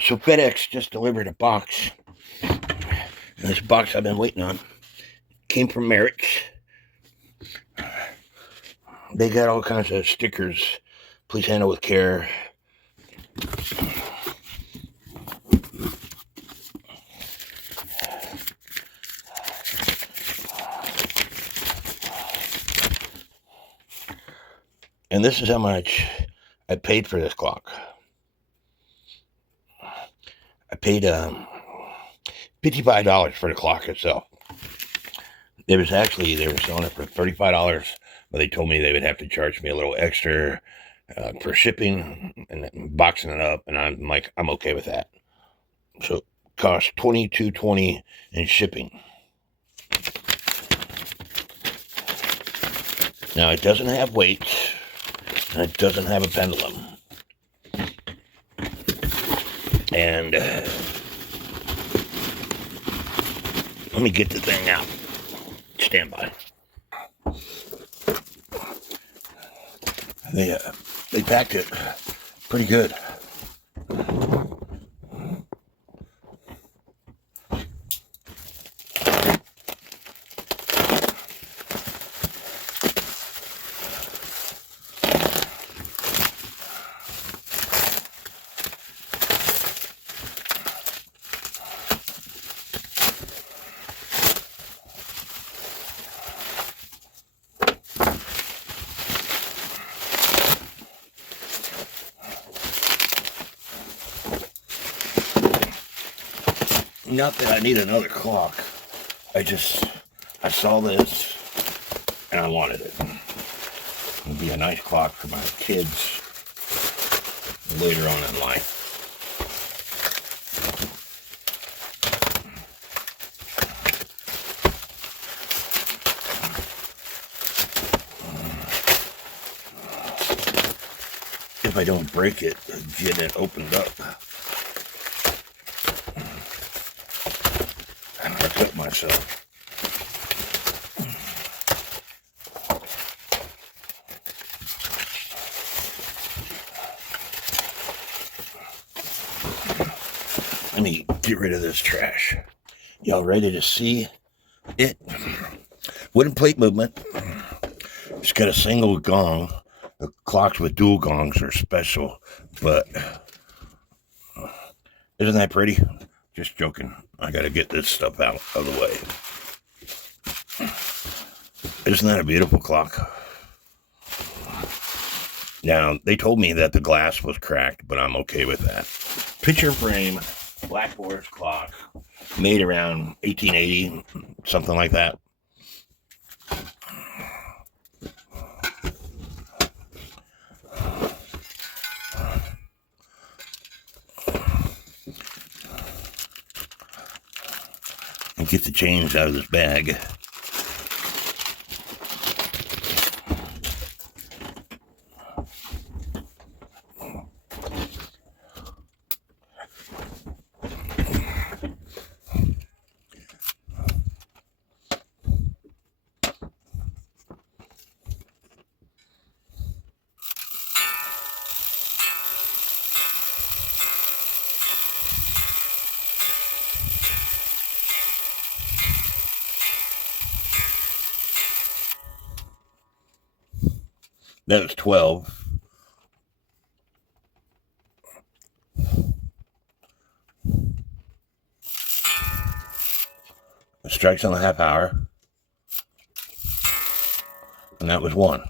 So FedEx just delivered a box. And this box I've been waiting on came from Merritts. They got all kinds of stickers. Please handle with care. And this is how much I paid for this clock. I paid $55 for the clock itself. They were selling it for $35, but they told me they would have to charge me a little extra for shipping and boxing it up, and I'm like, I'm okay with that. So it cost $22.20 in shipping. Now it doesn't have weights, and it doesn't have a pendulum. And let me get the thing out. Stand by. They packed it pretty good. Not that I need another clock. I saw this and I wanted it. It'd be a nice clock for my kids later on in life. If I don't break it, get it opened up. I cut myself. Let me get rid of this trash. Y'all ready to see it? Wooden plate movement. It's got a single gong. The clocks with dual gongs are special, but isn't that pretty? Just joking. I gotta get this stuff out of the way. Isn't that a beautiful clock? Now, they told me that the glass was cracked, but I'm okay with that. Picture frame, black forest clock, made around 1880, something like that. And get the chains out of this bag. That was 12. It strikes on the half hour. And that was 1.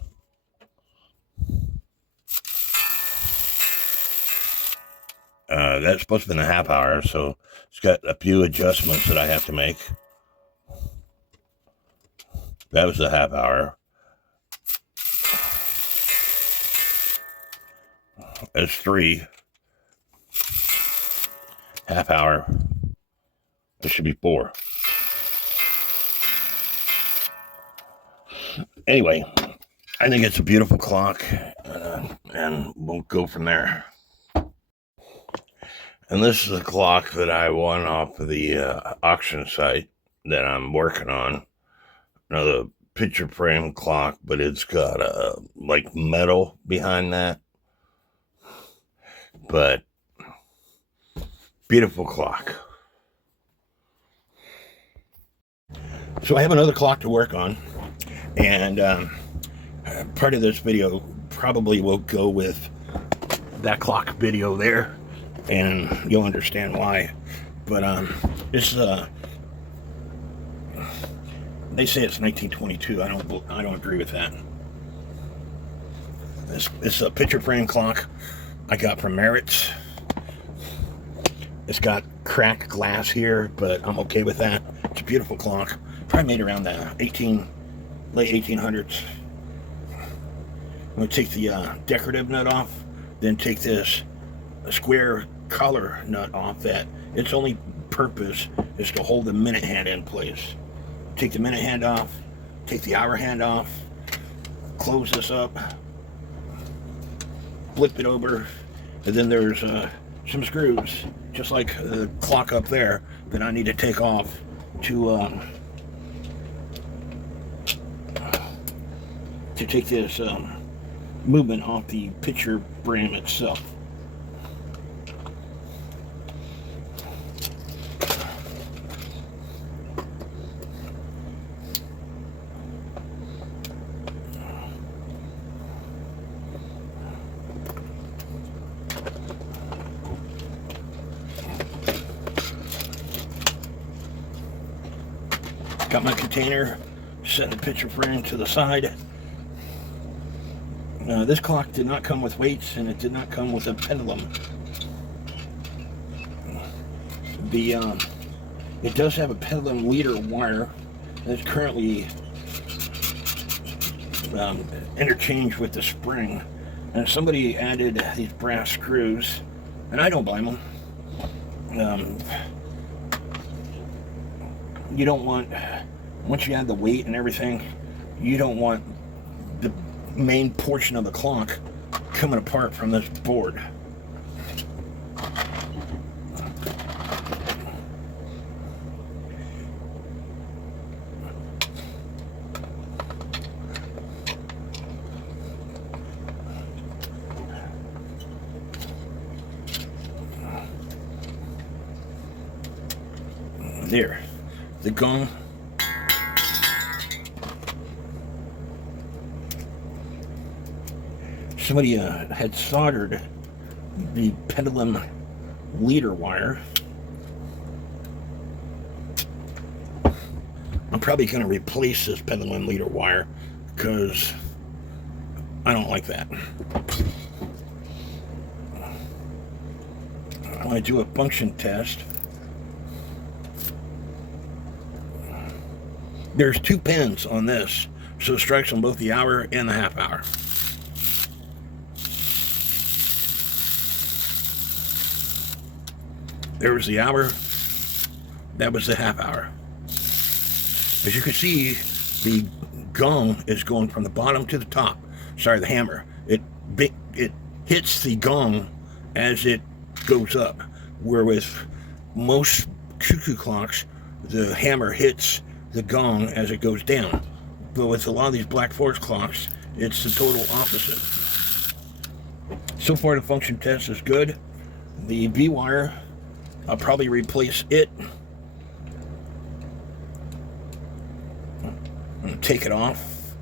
That's supposed to be in the half hour, so it's got a few adjustments that I have to make. That was the half hour. That's 3. Half hour. It should be 4. Anyway, I think it's a beautiful clock, and we'll go from there. And this is a clock that I won off of the auction site that I'm working on. Another picture frame clock, but it's got like metal behind that. But Beautiful clock. So I have another clock to work on, and part of this video probably will go with that clock video there, and you'll understand why. But this they say it's 1922. I don't agree with that. It's a picture frame clock I got from Merritts. It's got cracked glass here, but I'm okay with that. It's a beautiful clock. Probably made around the late 1800s. I'm going to take the decorative nut off, then take this square collar nut off that its only purpose is to hold the minute hand in place. Take the minute hand off, take the hour hand off, close this up, flip it over, and then there's some screws, just like the clock up there, that I need to take off to take this movement off the picture frame itself. Got my container, setting the picture frame to the side. This clock did not come with weights, and it did not come with a pendulum. It does have a pendulum leader wire that's currently interchanged with the spring. And somebody added these brass screws, and I don't blame them. You don't want, once you add the weight and everything, you don't want the main portion of the clock coming apart from this board. There, the gong. Somebody had soldered the pendulum leader wire. I'm probably going to replace this pendulum leader wire because I don't like that. I want to do a function test. There's 2 pins on this, so it strikes on both the hour and the half hour. There was the hour, that was the half hour. As you can see, the gong is going from the bottom to the top. Sorry, the hammer. It hits the gong as it goes up, where with most cuckoo clocks, the hammer hits the gong as it goes down. But with a lot of these Black Forest clocks, it's the total opposite. So far, the function test is good. The V-wire, I'll probably replace it. I'm going to take it off.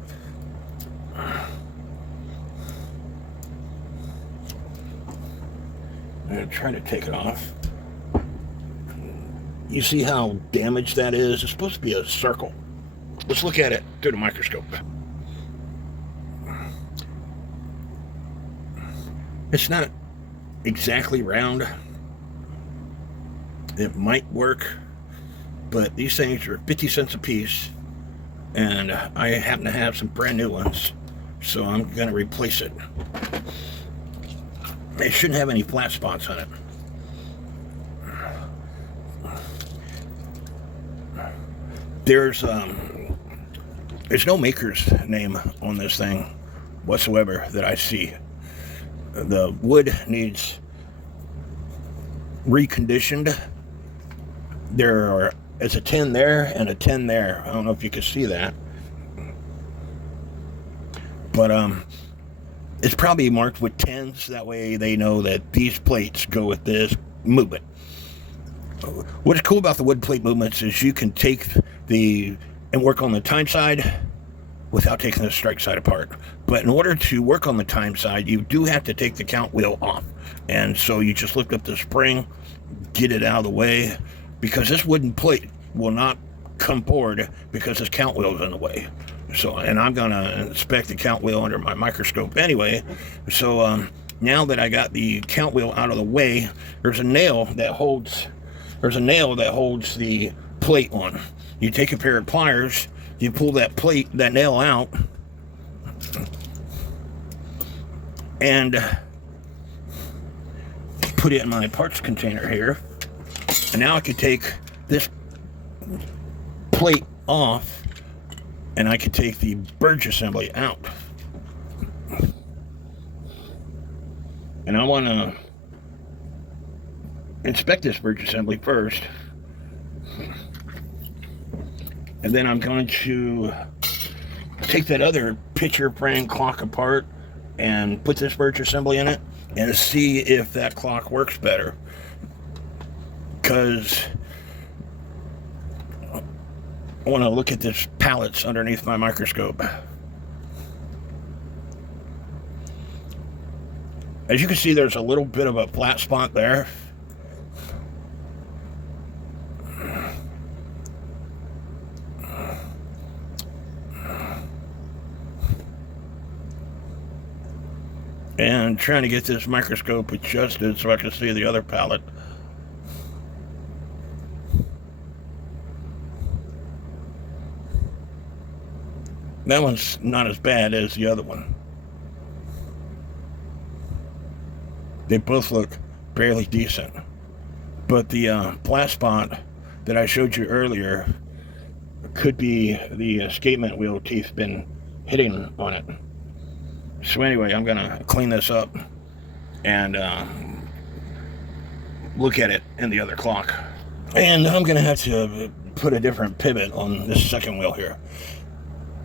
I'm going to try to take it off. You see how damaged that is? It's supposed to be a circle. Let's look at it through the microscope. It's not exactly round. It might work, but these things are 50 cents a piece, and I happen to have some brand new ones, so I'm going to replace it. It shouldn't have any flat spots on it. There's no maker's name on this thing whatsoever that I see. The wood needs reconditioned. It's a 10 there and a 10 there. I don't know if you can see that, but it's probably marked with 10s. That way they know that these plates go with this movement. What's cool about the wood plate movements is you can take and work on the time side without taking the strike side apart. But in order to work on the time side, you do have to take the count wheel off. And so you just lift up the spring, get it out of the way, because this wooden plate will not come forward because this count wheel is in the way. So, and I'm gonna inspect the count wheel under my microscope anyway. So now that I got the count wheel out of the way, there's a nail that holds the plate on. You take a pair of pliers, you pull that nail out, and put it in my parts container here. And now I can take this plate off, and I can take the Burge assembly out. And I want to inspect this Burge assembly first. And then I'm going to take that other picture frame clock apart and put this Burge assembly in it and see if that clock works better. Because I want to look at this pallets underneath my microscope. As you can see, there's a little bit of a flat spot there. And trying to get this microscope adjusted so I can see the other pallet. That one's not as bad as the other one. They both look fairly decent. But the flat spot that I showed you earlier could be the escapement wheel teeth been hitting on it. So anyway, I'm going to clean this up and look at it in the other clock. And I'm going to have to put a different pivot on this second wheel here.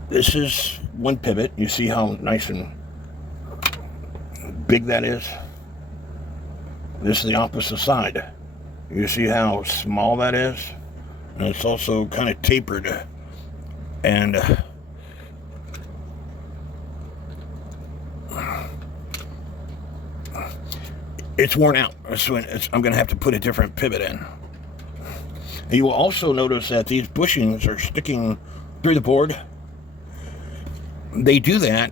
This is one pivot. You see how nice and big that is? This is the opposite side. You see how small that is? And it's also kind of tapered. And it's worn out. So I'm going to have to put a different pivot in. And you will also notice that these bushings are sticking through the board. They do that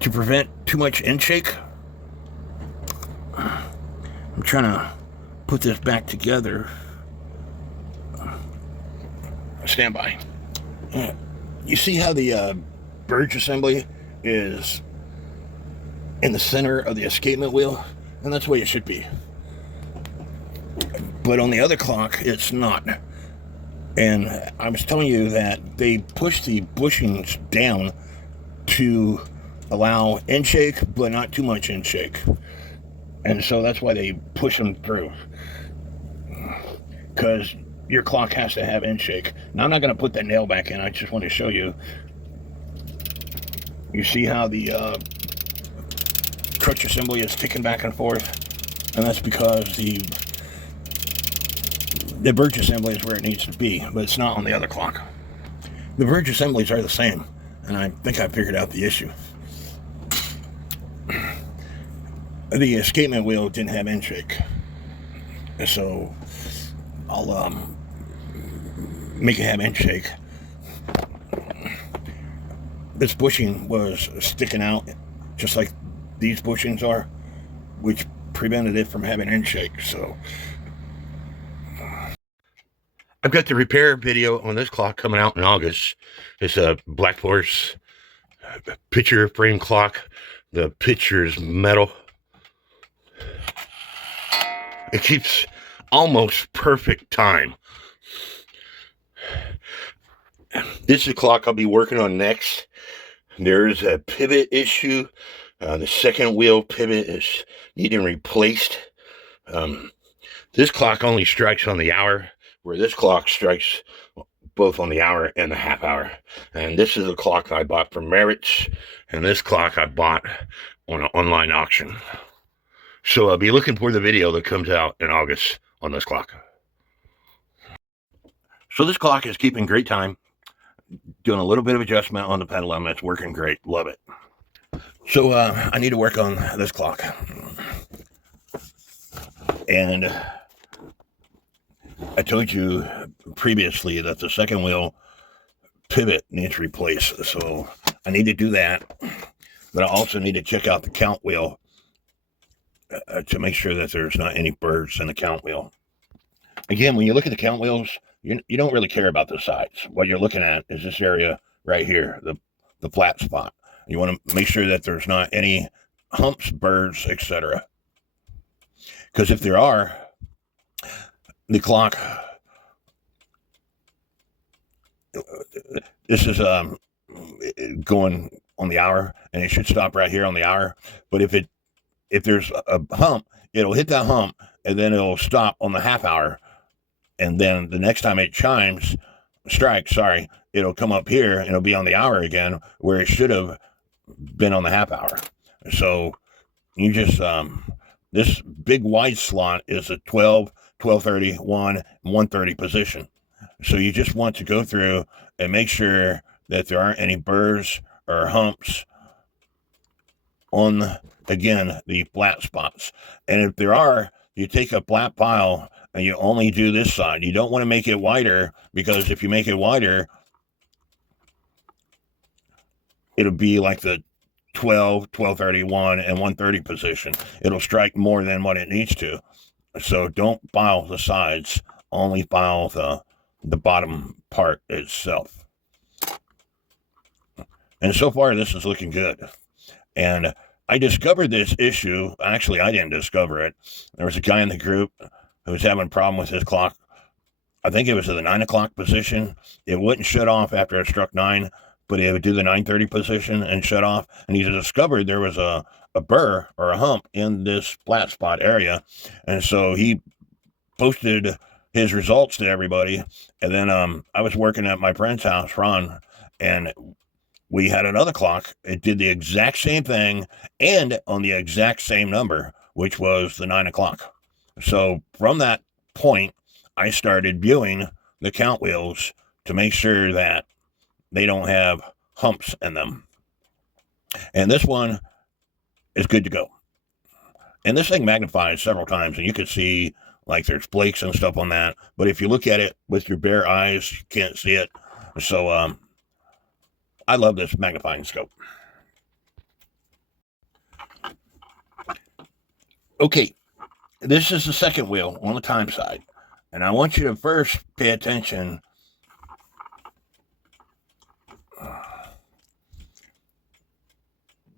to prevent too much end shake. I'm trying to put this back together. Stand by. You see how the Burge assembly is in the center of the escapement wheel? And that's the way it should be. But on the other clock, it's not. And I was telling you that they push the bushings down to allow end shake, but not too much end shake. And so that's why they push them through. Because your clock has to have end shake. Now, I'm not going to put that nail back in. I just want to show you. You see how the crutch assembly is ticking back and forth? And that's because the Burge assembly is where it needs to be, but it's not on the other clock. The Burge assemblies are the same, and I think I figured out the issue. The escapement wheel didn't have end shake, so I'll make it have end shake. This bushing was sticking out just like these bushings are, which prevented it from having end shake. So I've got the repair video on this clock coming out in August. It's a Black Force picture frame clock. The picture's metal. It keeps almost perfect time. This is the clock I'll be working on next. There's a pivot issue. The second wheel pivot is needing replaced. This clock only strikes on the hour, where this clock strikes both on the hour and the half hour. And this is a clock I bought from Merritts, and this clock I bought on an online auction. So I'll be looking for the video that comes out in August on this clock. So this clock is keeping great time, doing a little bit of adjustment on the pendulum. It's working great. Love it. So I need to work on this clock. And I told you previously that the second wheel pivot needs replaced. So I need to do that. But I also need to check out the count wheel to make sure that there's not any burrs in the count wheel. Again, when you look at the count wheels, you don't really care about the sides. What you're looking at is this area right here, the flat spot. You want to make sure that there's not any humps, burrs, etc. Because if there are, the clock, this is going on the hour, and it should stop right here on the hour. But if there's a hump, it'll hit that hump, and then it'll stop on the half hour. And then the next time it strikes, it'll come up here and it'll be on the hour again, where it should have been on the half hour. So you just, this big wide slot is a 12, 12:30, 1, 1:30 position. So you just want to go through and make sure that there aren't any burrs or humps on, again, the flat spots. And if there are, you take a flat file and you only do this side. You don't want to make it wider, because if you make it wider, it'll be like the 12, 12:30, 1, and 1:30 position. It'll strike more than what it needs to. So don't file the sides, only file the bottom part itself. And so far, this is looking good. And I discovered this issue. Actually, I didn't discover it. There was a guy in the group who was having a problem with his clock. I think it was in the 9 o'clock position. It wouldn't shut off after it struck 9, but it would do the 9:30 position and shut off. And he discovered there was a burr or a hump in this flat spot area. And so he posted his results to everybody. And then I was working at my friend's house, Ron, and we had another clock. It did the exact same thing and on the exact same number, which was the 9 o'clock. So from that point, I started viewing the count wheels to make sure that they don't have humps in them. And this one is good to go. And this thing magnifies several times, and you can see like there's flakes and stuff on that. But if you look at it with your bare eyes, you can't see it. So I love this magnifying scope. Okay, this is the second wheel on the time side. And I want you to first pay attention.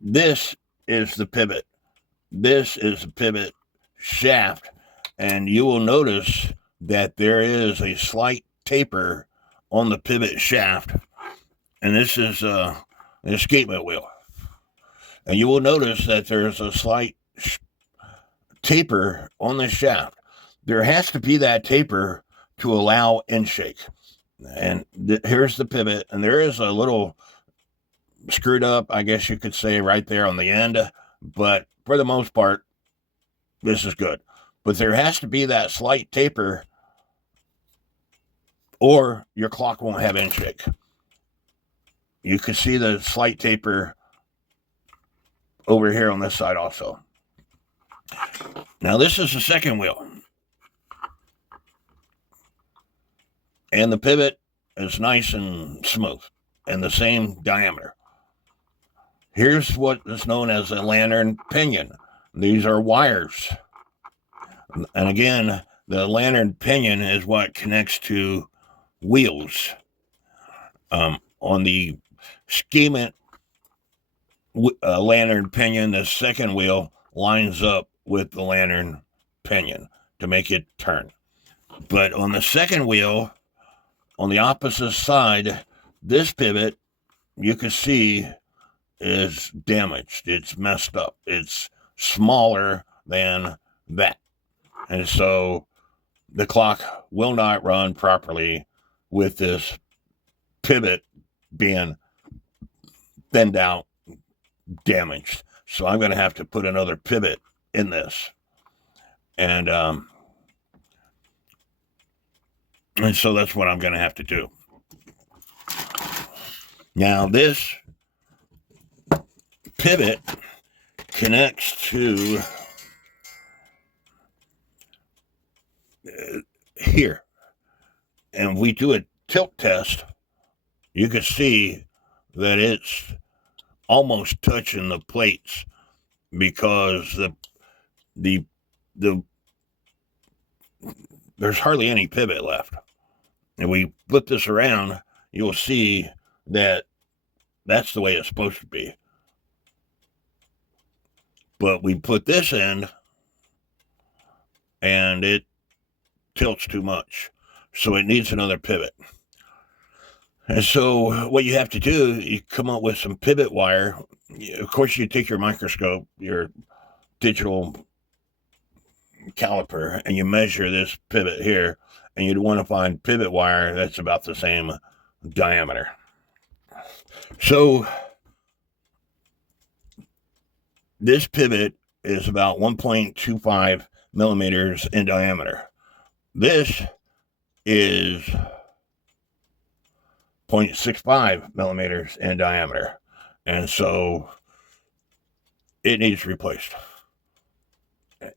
This is the pivot. This is the pivot shaft. And you will notice that there is a slight taper on the pivot shaft. And this is an escapement wheel. And you will notice that there's a slight taper on the shaft. There has to be that taper to allow end shake. And here's the pivot. And there is a little screwed up, I guess you could say, right there on the end. But for the most part, this is good. But there has to be that slight taper, or your clock won't have end shake. You can see the slight taper over here on this side also. Now this is the second wheel. And the pivot is nice and smooth and the same diameter. Here's what is known as a lantern pinion. These are wires. And again, the lantern pinion is what connects to wheels. On the schema lantern pinion, the second wheel lines up with the lantern pinion to make it turn. But on the second wheel, on the opposite side, this pivot, you can see, is damaged. It's messed up. It's smaller than that. And so the clock will not run properly with this pivot being thinned out, damaged. So I'm going to have to put another pivot in this. And and so that's what I'm going to have to do. Now this pivot connects to here, and we do a tilt test. You can see that it's almost touching the plates because the there's hardly any pivot left. And we flip this around, you'll see that that's the way it's supposed to be. But we put this in, and it tilts too much. So it needs another pivot. And so what you have to do, you come up with some pivot wire. Of course, you take your microscope, your digital caliper, and you measure this pivot here, and you'd want to find pivot wire that's about the same diameter. So this pivot is about 1.25 millimeters in diameter. This is 0.65 millimeters in diameter. And so it needs replaced.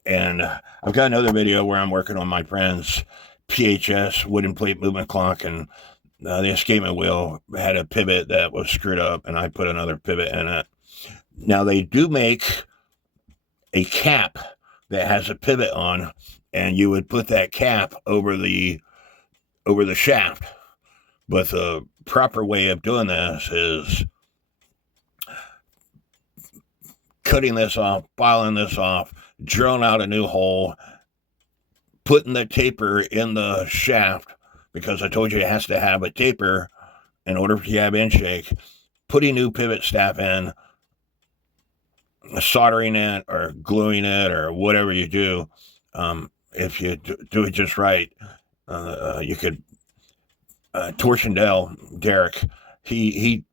And I've got another video where I'm working on my friend's PHS wooden plate movement clock, and the escapement wheel had a pivot that was screwed up, and I put another pivot in it. Now they do make a cap that has a pivot on, and you would put that cap over the shaft. But the proper way of doing this is cutting this off, filing this off, drilling out a new hole, putting the taper in the shaft, because I told you it has to have a taper in order for you to have in shake, putting new pivot staff in, soldering it or gluing it or whatever you do. If you do it just right, you could. Torsiondale, Derek, he's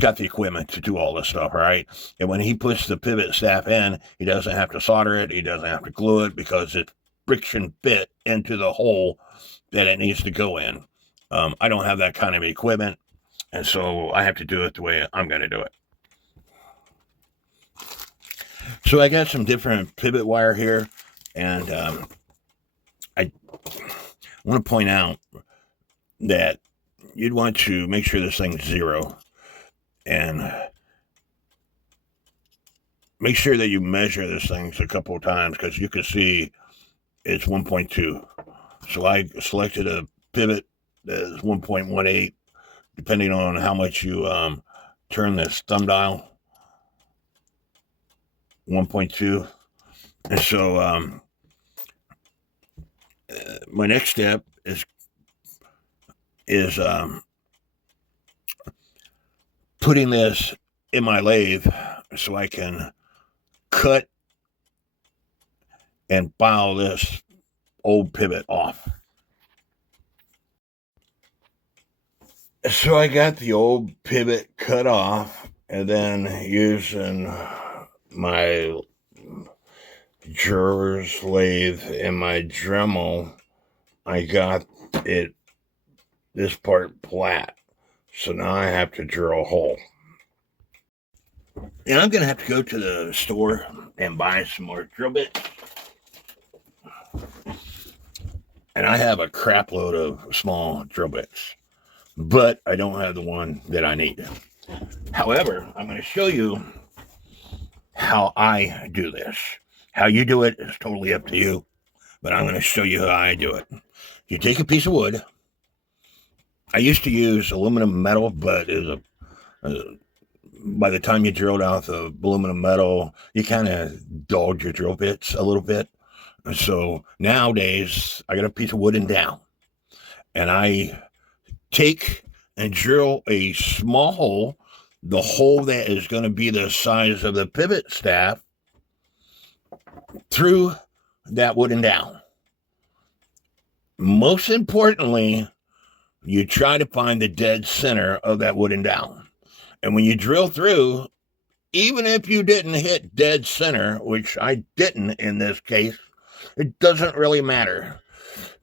got the equipment to do all this stuff, right? And when he puts the pivot staff in, he doesn't have to solder it, he doesn't have to glue it, because it's friction fit into the hole that it needs to go in. I don't have that kind of equipment, and so I have to do it the way I'm going to do it. So I got some different pivot wire here, and I want to point out that you'd want to make sure this thing's 0, and make sure that you measure this thing a couple of times, because you can see it's 1.2. So I selected a pivot that is 1.18, depending on how much you turn this thumb dial. 1.2. And so my next step is putting this in my lathe so I can cut and file this old pivot off. So I got the old pivot cut off, and then using my Juror's lathe and my Dremel, I got this part flat. So now I have to drill a hole. And I'm going to have to go to the store and buy some more drill bits. And I have a crap load of small drill bits, but I don't have the one that I need. However, I'm going to show you how I do this. How you do it is totally up to you, but I'm going to show you how I do it. You take a piece of wood. I used to use aluminum metal, but by the time you drilled out the aluminum metal, you kind of dulled your drill bits a little bit. So nowadays, I got a piece of wood and down, and I take and drill a small hole, the hole that is going to be the size of the pivot staff, through that wood and down. Most importantly, you try to find the dead center of that wood and down. And when you drill through, even if you didn't hit dead center, which I didn't in this case, it doesn't really matter,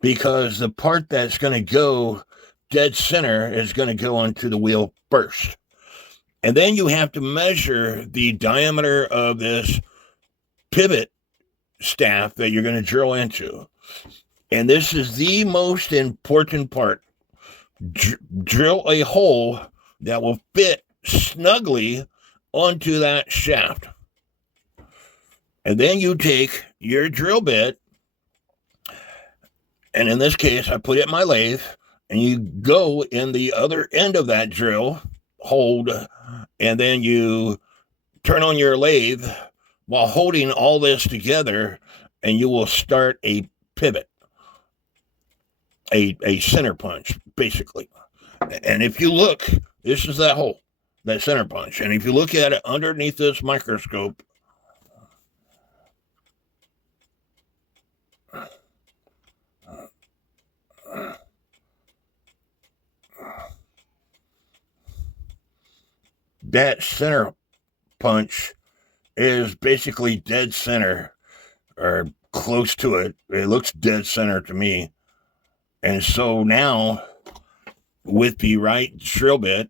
because the part that's going to go dead center is going to go onto the wheel first. And then you have to measure the diameter of this pivot staff that you're going to drill into. And this is the most important part. Drill a hole that will fit snugly onto that shaft. And then you take your drill bit, and in this case, I put it in my lathe, and you go in the other end of that drill, hold, and then you turn on your lathe while holding all this together, and you will start a pivot, a center punch, basically. And if you look, this is that hole, that center punch. And if you look at it underneath this microscope, that center punch is basically dead center, or close to it. It looks dead center to me. And so now, with the right drill bit,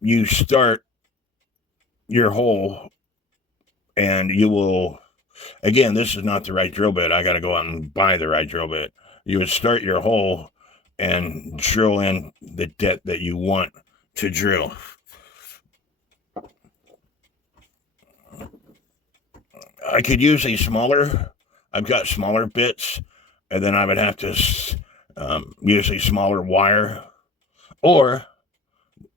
you start your hole, and you will, again, this is not the right drill bit. I got to go out and buy the right drill bit. You would start your hole and drill in the depth that you want to drill. I could use a smaller, I've got smaller bits, and then I would have to use a smaller wire, or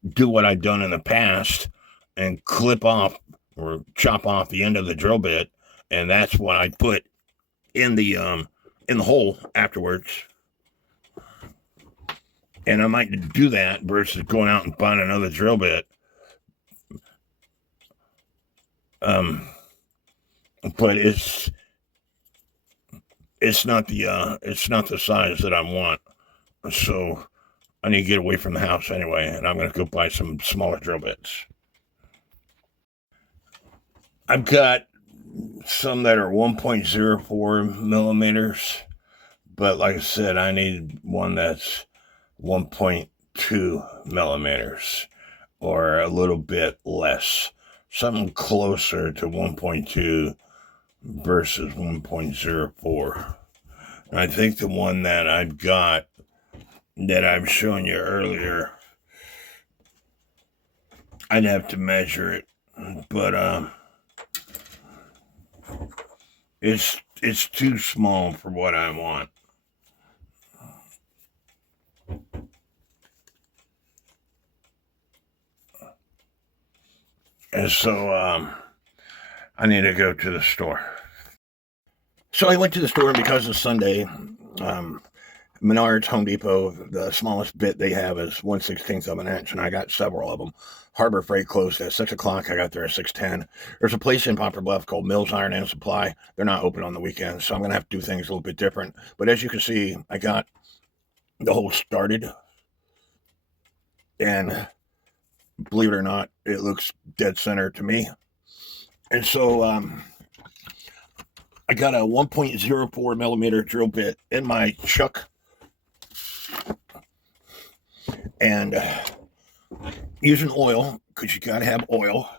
do what I've done in the past and clip off or chop off the end of the drill bit, and that's what I put in the hole afterwards. And I might do that versus going out and buying another drill bit. But it's not the size that I want. So I need to get away from the house anyway, and I'm going to go buy some smaller drill bits. I've got some that are 1.04 millimeters, but like I said, I need one that's 1.2 millimeters, or a little bit less, something closer to 1.2 versus 1.04. I think the one that I've got, that I've shown you earlier, I'd have to measure it, but it's too small for what I want. And so I need to go to the store. So I went to the store, because it's Sunday. Menards, Home Depot, the smallest bit they have is 1/16 of an inch, and I got several of them. Harbor Freight closed at 6 o'clock. I got there at 6:10. There's a place in Poplar Bluff called Mills Iron and Supply. They're not open on the weekends, so I'm going to have to do things a little bit different. But as you can see, I got the hole started, and believe it or not, it looks dead center to me. And so I got a 1.04 millimeter drill bit in my chuck, and using oil, because you got to have oil.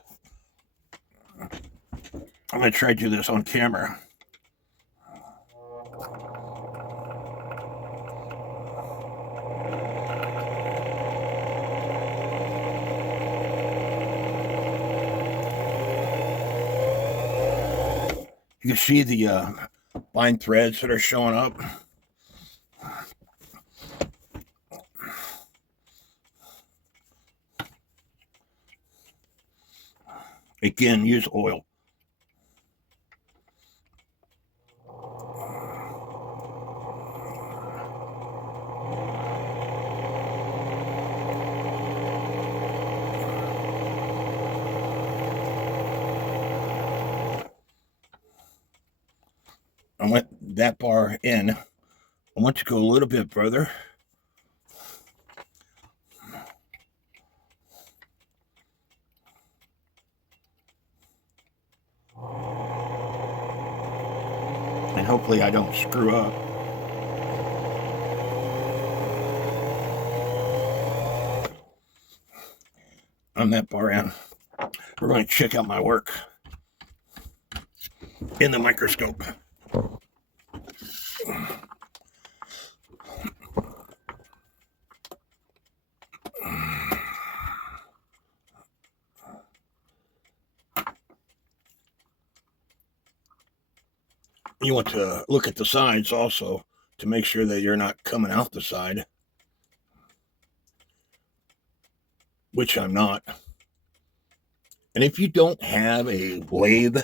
I'm going to try to do this on camera. You can see the fine threads that are showing up. Again, use oil. I went that far in. I want to go a little bit further. And hopefully I don't screw up. On that far end. We're going to check out my work in the microscope. You want to look at the sides also to make sure that you're not coming out the side, which I'm not. And if you don't have a lathe,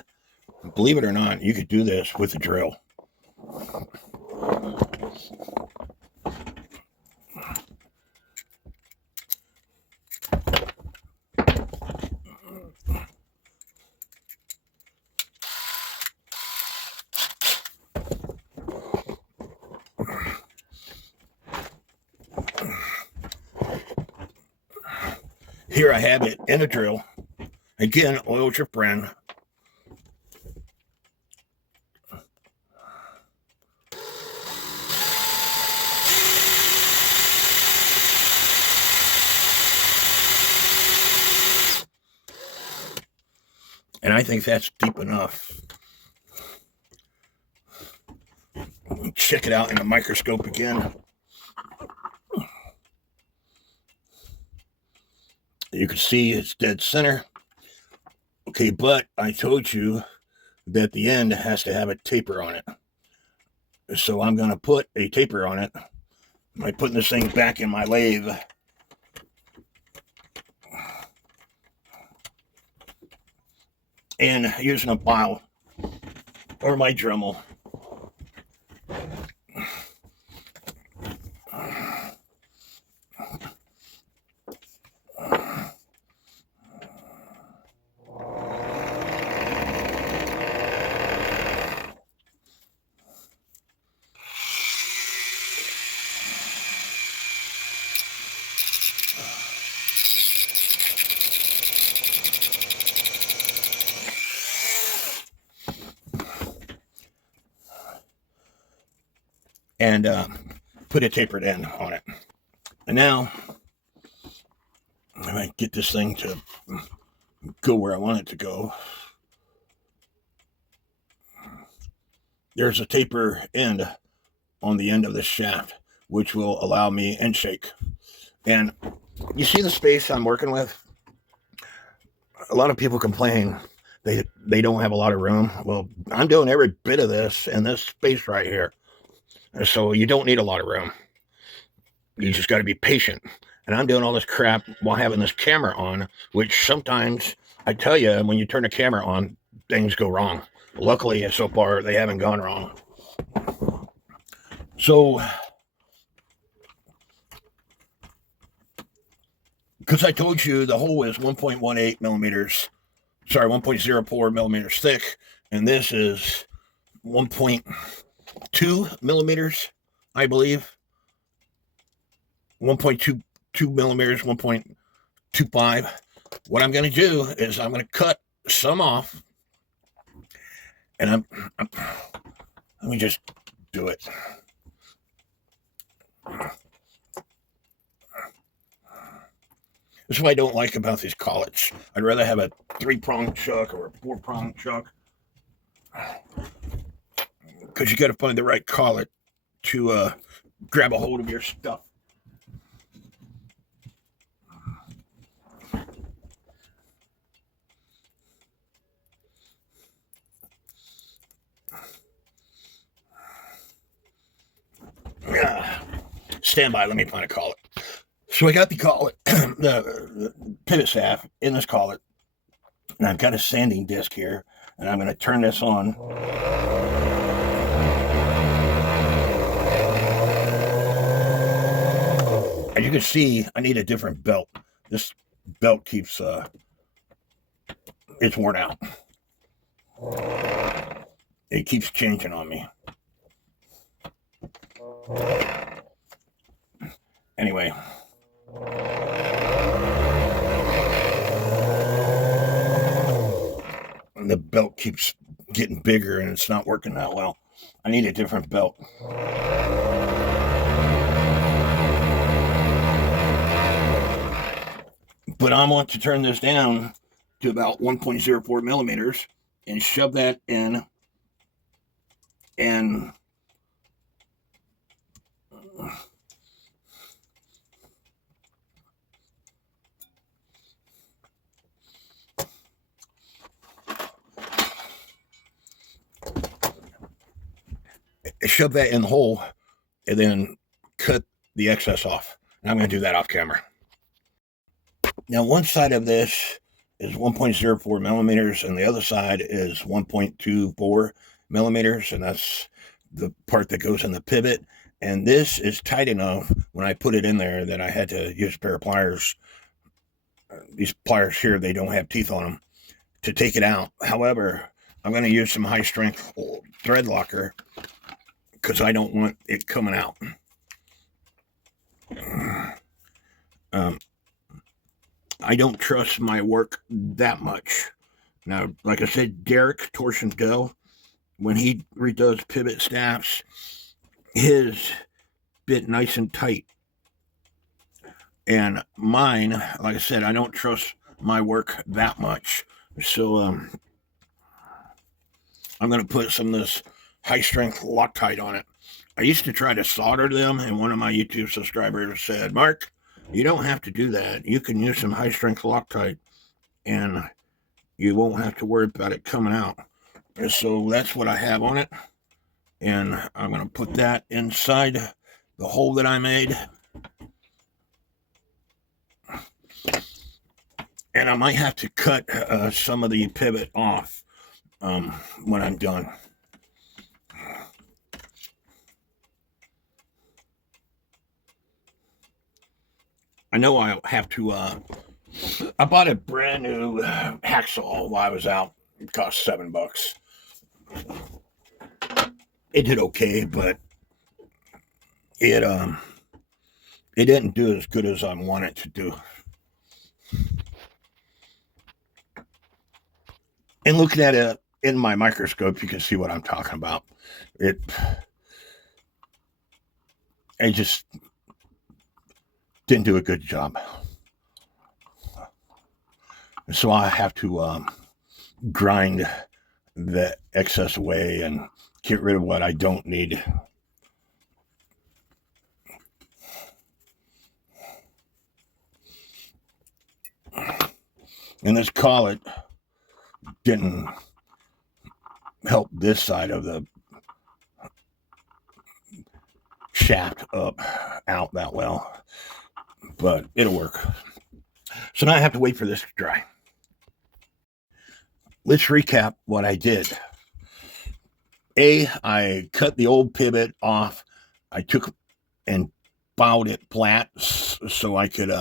believe it or not, you could do this with a drill. Here I have it in a drill. Again, oil's your friend. And I think that's deep enough. Check it out in the microscope again. You can see it's dead center. Okay, but I told you that the end has to have a taper on it. So I'm going to put a taper on it by putting this thing back in my lathe. And using a file or my Dremel. And put a tapered end on it. And now, I might get this thing to go where I want it to go. There's a taper end on the end of this shaft, which will allow me end shake. And you see the space I'm working with? A lot of people complain they don't have a lot of room. Well, I'm doing every bit of this in this space right here. So you don't need a lot of room. You just got to be patient. And I'm doing all this crap while having this camera on, which sometimes, I tell you, when you turn the camera on, things go wrong. Luckily, so far, they haven't gone wrong. So, because I told you the hole is 1.18 millimeters, 1.04 millimeters thick, and this is 1.2 millimeters, I believe. 1.22 millimeters, 1.25. What I'm going to do is I'm going to cut some off, and let me just do it. This is what I don't like about these collets. I'd rather have a 3-prong chuck or a 4-prong chuck, because you got to find the right collet to grab a hold of your stuff. Stand by, let me find a collet. So I got the collet, the pivot shaft in this collet, and I've got a sanding disc here, and I'm going to turn this on. As you can see, I need a different belt. This belt keeps, it's worn out. It keeps changing on me. Anyway. And the belt keeps getting bigger and it's not working that well. I need a different belt. But I want to turn this down to about 1.04 millimeters and shove that in and shove that in the hole and then cut the excess off. And I'm going to do that off camera. Now, one side of this is 1.04 millimeters, and the other side is 1.24 millimeters, and that's the part that goes in the pivot. And this is tight enough when I put it in there that I had to use a pair of pliers. These pliers here, they don't have teeth on them, to take it out. However, I'm going to use some high-strength thread locker because I don't want it coming out. I don't trust my work that much. Now, like I said, Derek Torsion Dell, when he redoes pivot snaps, his bit nice and tight. And mine, like I said, I don't trust my work that much. So I'm going to put some of this high-strength Loctite on it. I used to try to solder them, and one of my YouTube subscribers said, Mark, you don't have to do that. You can use some high-strength Loctite, and you won't have to worry about it coming out. And so that's what I have on it. And I'm going to put that inside the hole that I made. And I might have to cut some of the pivot off when I'm done. I know I'll have to, I bought a brand new hacksaw while I was out. It cost $7. It did okay, but it didn't do as good as I wanted it to do. And looking at it in my microscope, you can see what I'm talking about. I just didn't do a good job. So I have to grind the excess away and get rid of what I don't need. And this collet didn't help this side of the shaft out that well, but it'll work. So now I have to wait for this to dry. Let's recap what I did. I cut the old pivot off. I took and bowed it flat so I could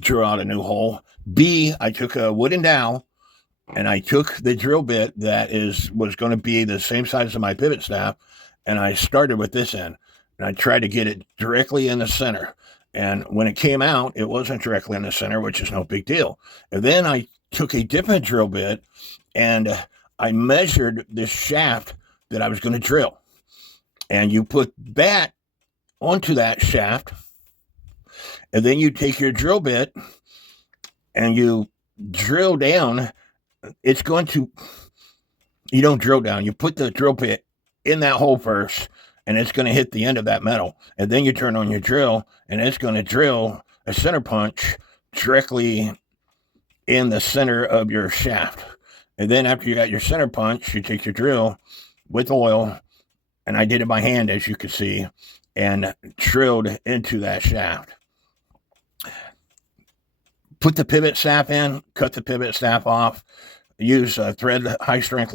drill out a new hole. B, I took a wooden dowel and I took the drill bit that was going to be the same size as my pivot staff, and I started with this end, and I tried to get it directly in the center. And when it came out, it wasn't directly in the center, which is no big deal. And then I took a different drill bit and I measured this shaft that I was going to drill. And you put that onto that shaft, and then you take your drill bit and you drill down. It's going to, you don't drill down, you put the drill bit in that hole first, and it's going to hit the end of that metal. And then you turn on your drill, and it's going to drill a center punch directly in the center of your shaft. And then after you got your center punch, you take your drill with oil, and I did it by hand, as you can see, and drilled into that shaft. Put the pivot staff in, cut the pivot staff off, use a high-strength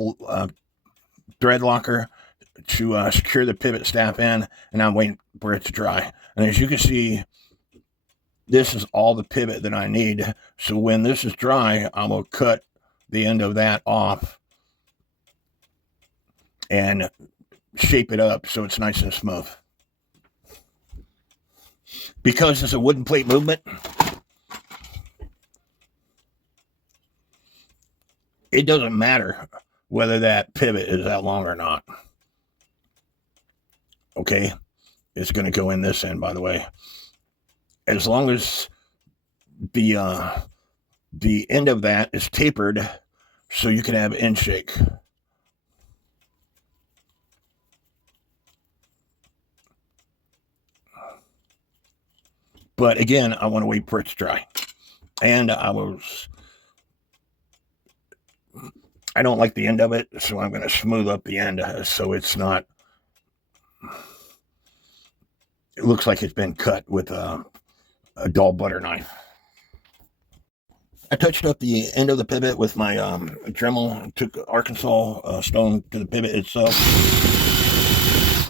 thread locker to secure the pivot staff in, and I'm waiting for it to dry. And as you can see, this is all the pivot that I need. So when this is dry, I will cut the end of that off and shape it up so it's nice and smooth. Because it's a wooden plate movement, it doesn't matter whether that pivot is that long or not. Okay, it's going to go in this end, by the way. As long as the end of that is tapered, so you can have end shake. But again, I want to wait for it to dry. And I don't like the end of it, so I'm going to smooth up the end so it's not, it looks like it's been cut with a dull butter knife. I touched up the end of the pivot with my Dremel, took Arkansas stone to the pivot itself.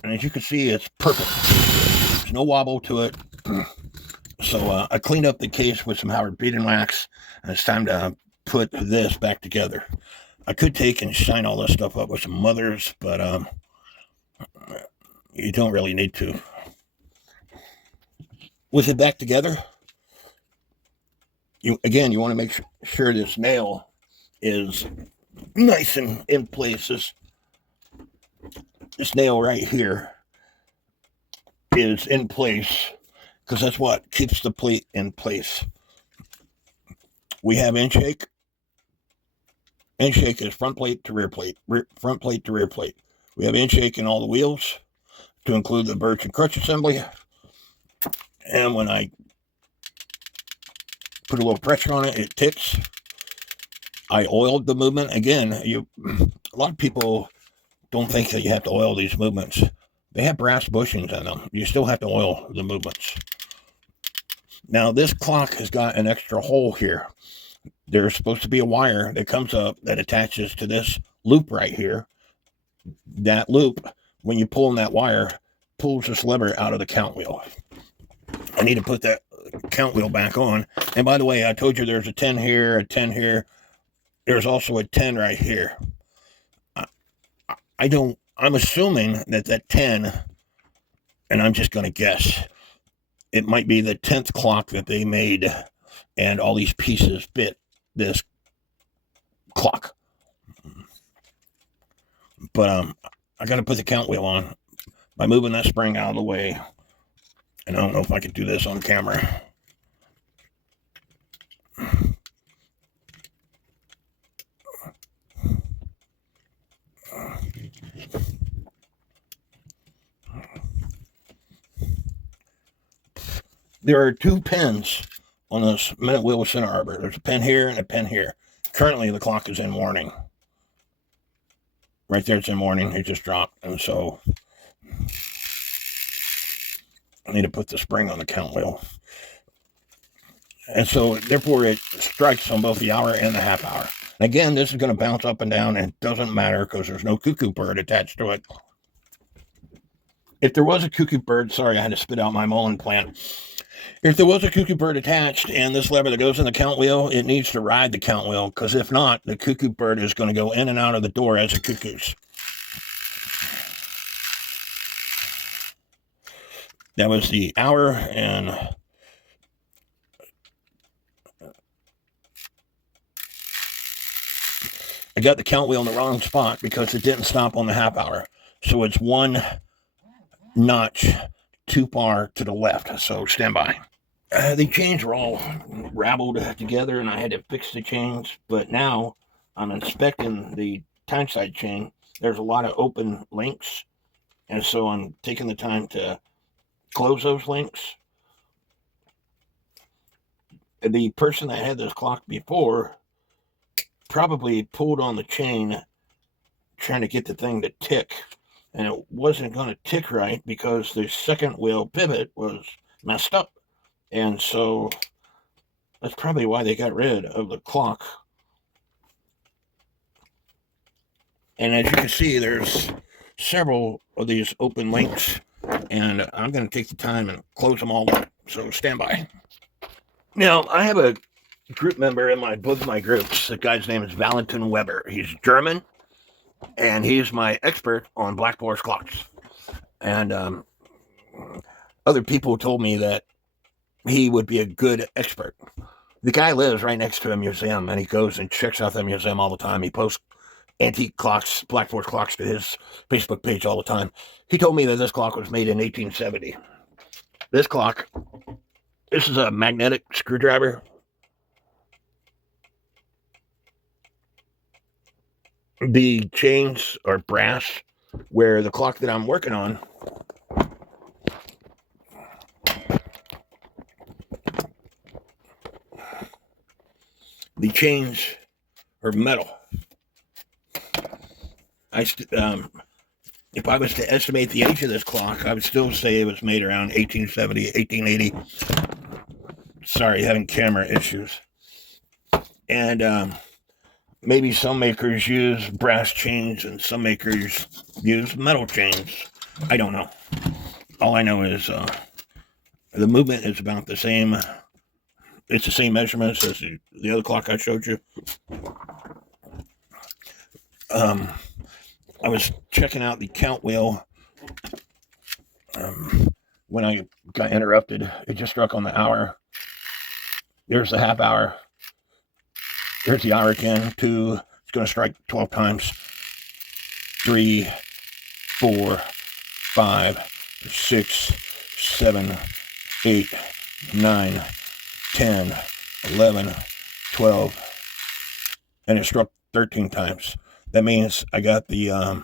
And as you can see, it's perfect. There's no wobble to it. So I cleaned up the case with some Howard beading wax, and it's time to put this back together. I could take and shine all this stuff up with some mothers, but you don't really need to. With it back together, you want to make sure this nail is nice and in place. This nail right here is in place because that's what keeps the plate in place. We have end shake. End shake is front plate to rear plate, front plate to rear plate. We have end shake in all the wheels to include the birch and crutch assembly. And when I put a little pressure on it, it ticks. I oiled the movement. Again, a lot of people don't think that you have to oil these movements. They have brass bushings in them. You still have to oil the movements. Now, this clock has got an extra hole here. There's supposed to be a wire that comes up that attaches to this loop right here. That loop, when you pull on that wire, pulls this lever out of the count wheel. I need to put that count wheel back on. And by the way, I told you there's a 10 here, a 10 here. There's also a 10 right here. I'm assuming that 10, and I'm just going to guess, it might be the 10th clock that they made, and all these pieces fit this clock. But I got to put the count wheel on by moving that spring out of the way. And I don't know if I can do this on camera. There are two pins on this minute wheel with center arbor. There's a pin here and a pin here. Currently, the clock is in morning. Right there, it's in morning. It just dropped. And so I need to put the spring on the count wheel. And so, therefore, it strikes on both the hour and the half hour. Again, this is going to bounce up and down, and it doesn't matter because there's no cuckoo bird attached to it. If there was a cuckoo bird, sorry, I had to spit out my mullein plant. If there was a cuckoo bird attached and this lever that goes in the count wheel, it needs to ride the count wheel, because if not, the cuckoo bird is going to go in and out of the door as it cuckoos. That was the hour, and I got the count wheel in the wrong spot because it didn't stop on the half hour. So it's one notch too far to the left. So stand by. The chains were all raveled together, and I had to fix the chains. But now I'm inspecting the time side chain. There's a lot of open links, and so I'm taking the time to close those links. The person that had this clock before probably pulled on the chain trying to get the thing to tick, and it wasn't going to tick right because the second wheel pivot was messed up. And so that's probably why they got rid of the clock. And as you can see, there's several of these open links, and I'm going to take the time and close them all up. So stand by. Now, I have a group member in both of my groups. The guy's name is Valentin Weber. He's German, and he's my expert on Black Forest clocks. And other people told me that he would be a good expert. The guy lives right next to a museum, and he goes and checks out the museum all the time. He posts antique clocks, Black Force clocks, to his Facebook page all the time. He told me that this clock was made in 1870. This clock, this is a magnetic screwdriver. The chains are brass, where the clock that I'm working on, the chains are metal. If I was to estimate the age of this clock, I would still say it was made around 1870, 1880. Sorry, having camera issues. And maybe some makers use brass chains and some makers use metal chains. I don't know. All I know is the movement is about the same. It's the same measurements as the other clock I showed you. I was checking out the count wheel when I got interrupted. It just struck on the hour. There's the half hour. There's the hour again. 2. It's going to strike 12 times. 3, 4, 5, 6, 7, 8, 9, 10, 11, 12, and it struck 13 times. That means I got the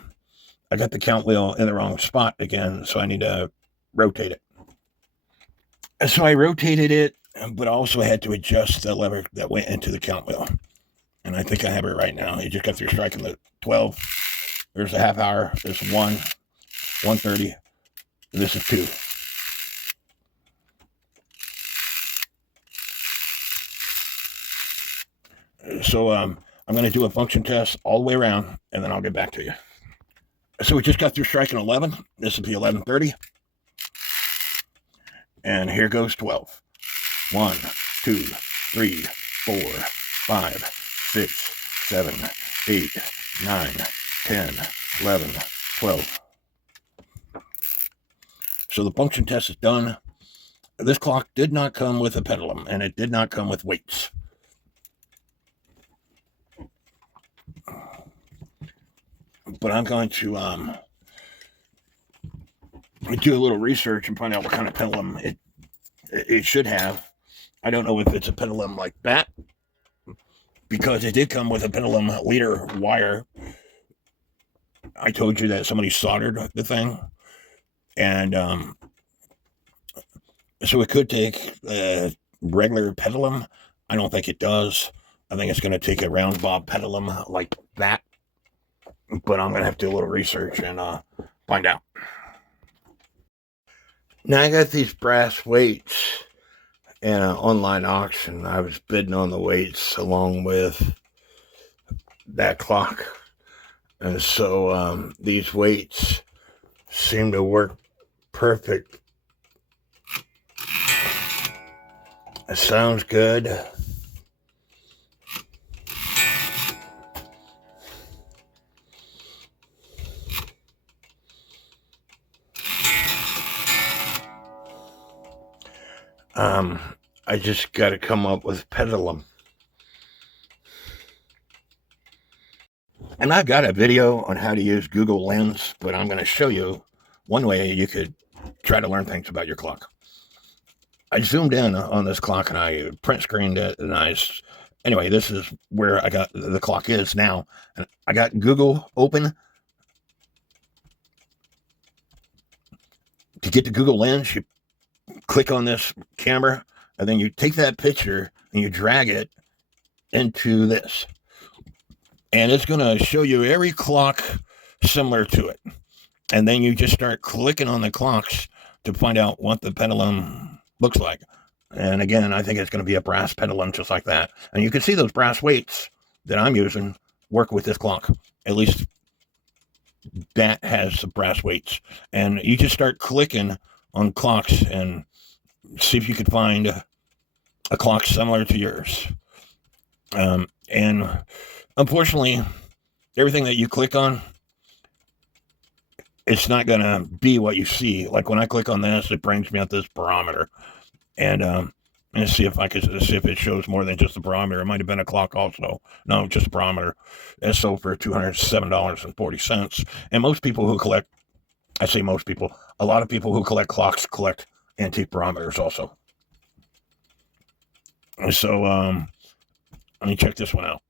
count wheel in the wrong spot again, so I need to rotate it. And so I rotated it, but also had to adjust the lever that went into the count wheel. And I think I have it right now. It just got through striking the 12. There's a half hour. There's 1, 1:30. This is 2. So I'm going to do a function test all the way around, and then I'll get back to you. So we just got through striking 11. This will be 11:30. And here goes 12. 1, 2, 3, 4, 5, 6, 7, 8, 9, 10, 11, 12. So the function test is done. This clock did not come with a pendulum, and it did not come with weights. But I'm going to do a little research and find out what kind of pendulum it should have. I don't know if it's a pendulum like that, because it did come with a pendulum leader wire. I told you that somebody soldered the thing, and so it could take a regular pendulum. I don't think it does. I think it's going to take a round bob pendulum like that. But I'm going to have to do a little research and find out. Now I got these brass weights in an online auction. I was bidding on the weights along with that clock. And so these weights seem to work perfect. It sounds good. I just got to come up with pendulum. And I've got a video on how to use Google Lens, but I'm going to show you one way you could try to learn things about your clock. I zoomed in on this clock and I print screened it, and anyway, this is where I got the clock is now. And I got Google open. To get to Google Lens, you click on this camera, and then you take that picture and you drag it into this. And it's going to show you every clock similar to it. And then you just start clicking on the clocks to find out what the pendulum looks like. And again, I think it's going to be a brass pendulum just like that. And you can see those brass weights that I'm using work with this clock. At least that has the brass weights. And you just start clicking on clocks and see if you could find a clock similar to yours. And unfortunately, everything that you click on, it's not going to be what you see. Like when I click on this, it brings me up this barometer. And And see if I could see if it shows more than just the barometer. It might have been a clock also. No, just a barometer. It sold for $207.40. And most people who collect, I say most people, a lot of people who collect clocks collect antique barometers also. So let me check this one out.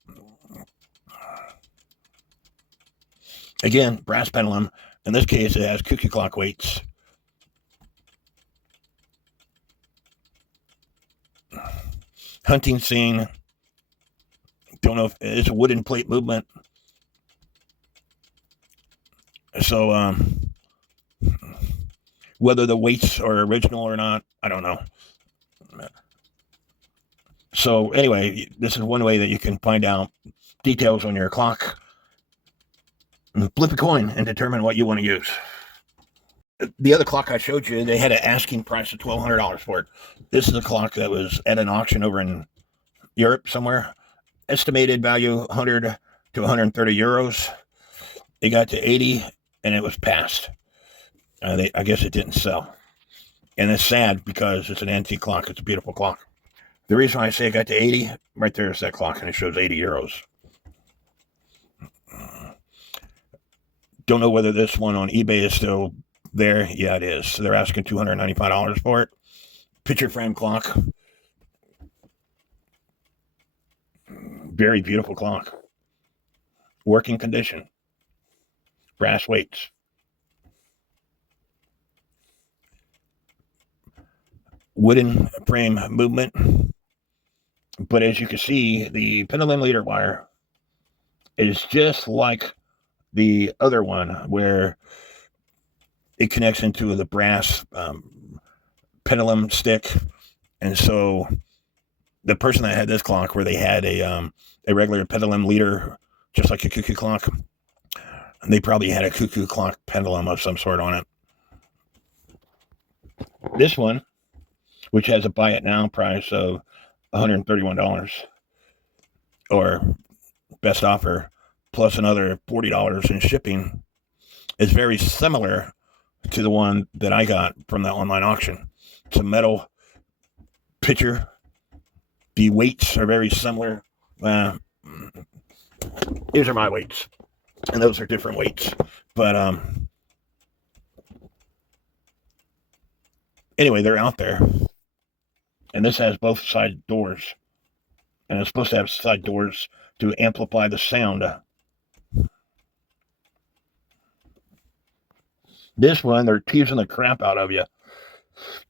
Again, brass pendulum. In this case, it has cuckoo clock weights. Hunting scene. Don't know if it's a wooden plate movement. So whether the weights are original or not, I don't know. So anyway, this is one way that you can find out details on your clock. Flip a coin and determine what you want to use. The other clock I showed you, they had an asking price of $1,200 for it. This is a clock that was at an auction over in Europe somewhere. Estimated value 100 to 130 euros. They got to 80 and it was passed. I guess it didn't sell. And it's sad because it's an antique clock. It's a beautiful clock. The reason why I say it got to 80, right there is that clock, and it shows 80 euros. Don't know whether this one on eBay is still there. Yeah, it is. So they're asking $295 for it. Picture frame clock. Very beautiful clock. Working condition. Brass weights. Wooden frame movement. But as you can see, the pendulum leader wire is just like the other one where it connects into the brass pendulum stick. And so the person that had this clock where they had a regular pendulum leader, just like a cuckoo clock, they probably had a cuckoo clock pendulum of some sort on it. This one, which has a buy it now price of $131 or best offer plus another $40 in shipping, is very similar to the one that I got from the online auction. It's a metal pitcher. The weights are very similar. These are my weights, and those are different weights. But anyway, they're out there. And this has both side doors. And it's supposed to have side doors to amplify the sound. This one, they're teasing the crap out of you.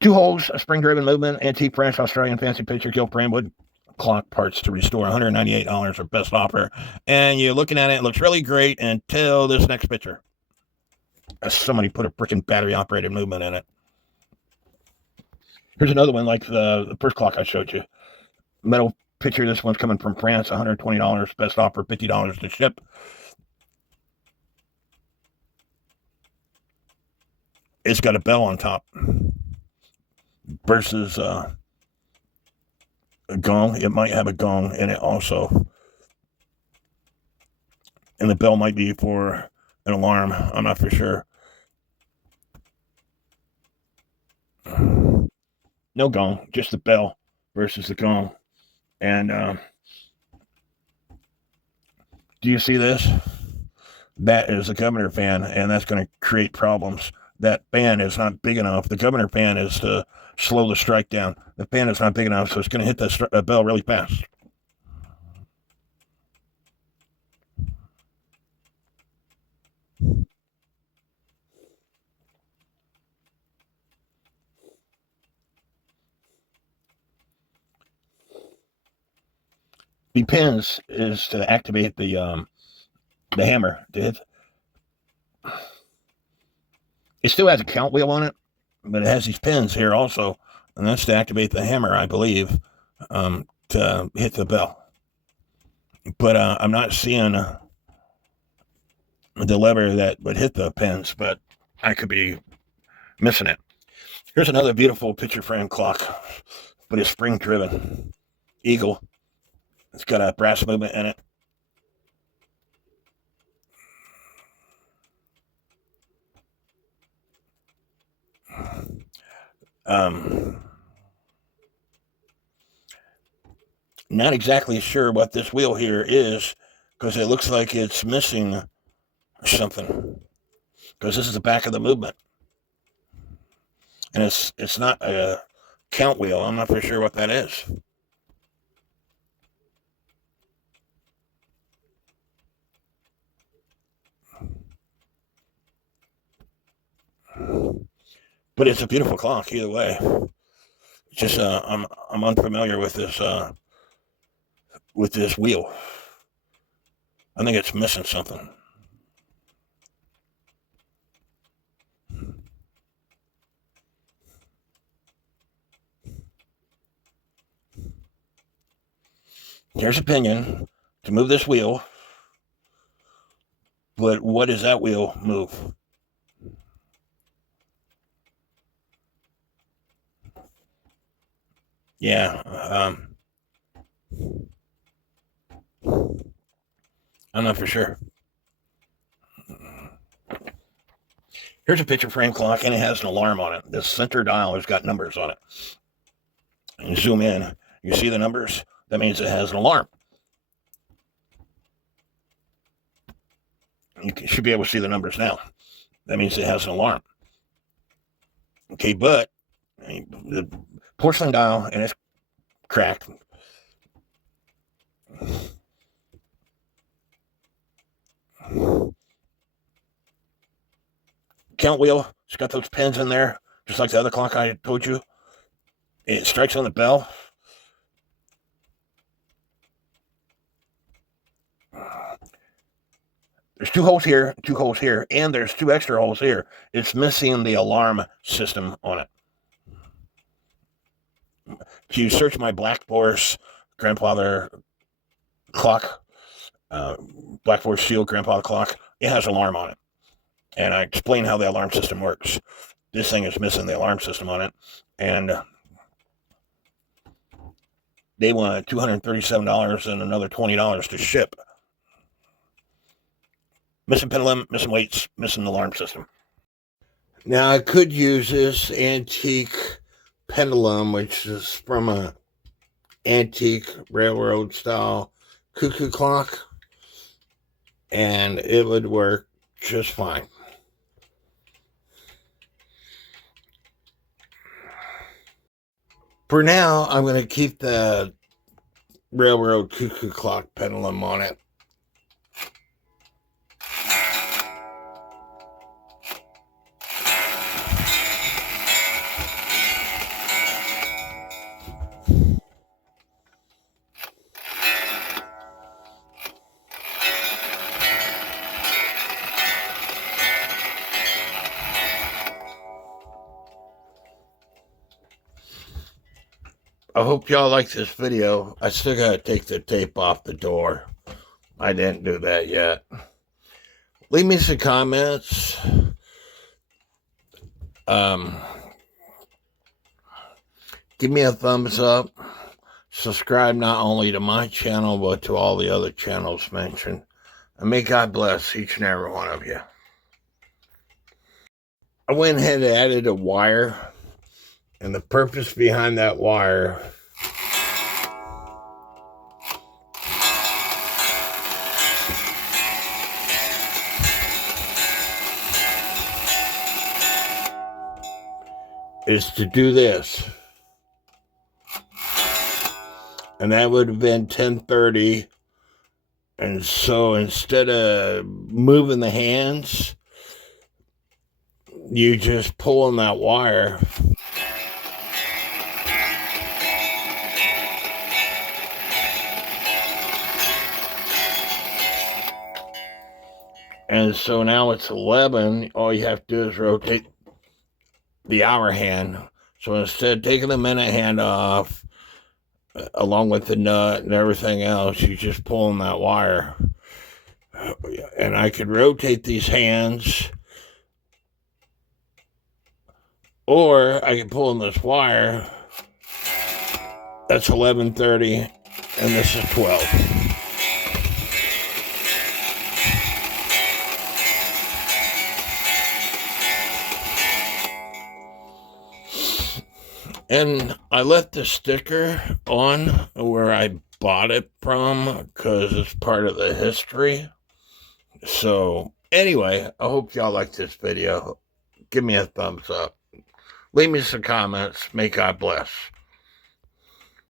2 holes, a spring-driven movement, antique French, Australian fancy picture, gilt frame wood clock parts to restore. $198 or best offer. And you're looking at it, it looks really great until this next picture. Somebody put a freaking battery-operated movement in it. Here's another one like the first clock I showed you. Metal picture. This one's coming from France. $120. Best offer, $50 to ship. It's got a bell on top versus a gong. It might have a gong in it also. And the bell might be for an alarm. I'm not for sure. No gong, just the bell versus the gong. And do you see this? That is a governor fan, and that's going to create problems. That fan is not big enough. The governor fan is to slow the strike down. The fan is not big enough, so it's going to hit the bell really fast. The pins is to activate the hammer. It still has a count wheel on it, but it has these pins here also, and that's to activate the hammer, I believe, to hit the bell. But I'm not seeing the lever that would hit the pins, but I could be missing it. Here's another beautiful picture frame clock, but it's spring driven. Eagle. It's got a brass movement in it. Not exactly sure what this wheel here is, because it looks like it's missing something, because this is the back of the movement, and it's not a count wheel. I'm not for sure what that is. But it's a beautiful clock either way. It's just I'm unfamiliar with this wheel. I think it's missing something. Here's a pinion to move this wheel, but what does that wheel move? Yeah, I'm not for sure. Here's a picture frame clock, and it has an alarm on it. This center dial has got numbers on it. And you zoom in, you see the numbers? That means it has an alarm. You should be able to see the numbers now. That means it has an alarm. Okay, but the porcelain dial, and it's cracked. Count wheel, it's got those pins in there, just like the other clock I told you. It strikes on the bell. There's 2 holes here, 2 holes here, and there's 2 extra holes here. It's missing the alarm system on it. If you search my Black Forest grandfather clock, Black Forest Shield grandfather clock, it has alarm on it. And I explain how the alarm system works. This thing is missing the alarm system on it. And they want $237 and another $20 to ship. Missing pendulum, missing weights, missing the alarm system. Now, I could use this antique pendulum, which is from a antique railroad style cuckoo clock, and it would work just fine. For now, I'm going to keep the railroad cuckoo clock pendulum on it. I hope y'all like this video. I still got to take the tape off the door. I didn't do that yet. Leave me some comments. Give me a thumbs up. Subscribe not only to my channel, but to all the other channels mentioned. And may God bless each and every one of you. I went ahead and added a wire. And the purpose behind that wire is to do this. And that would have been 10:30. And so instead of moving the hands, you just pull on that wire. And so now it's 11. All you have to do is rotate the hour hand. So instead of taking the minute hand off, along with the nut and everything else, you just pull on that wire. And I could rotate these hands, or I could pull on this wire. That's 11:30, and this is 12. And I left the sticker on where I bought it from because it's part of the history. So anyway, I hope y'all like this video. Give me a thumbs up. Leave me some comments. May God bless.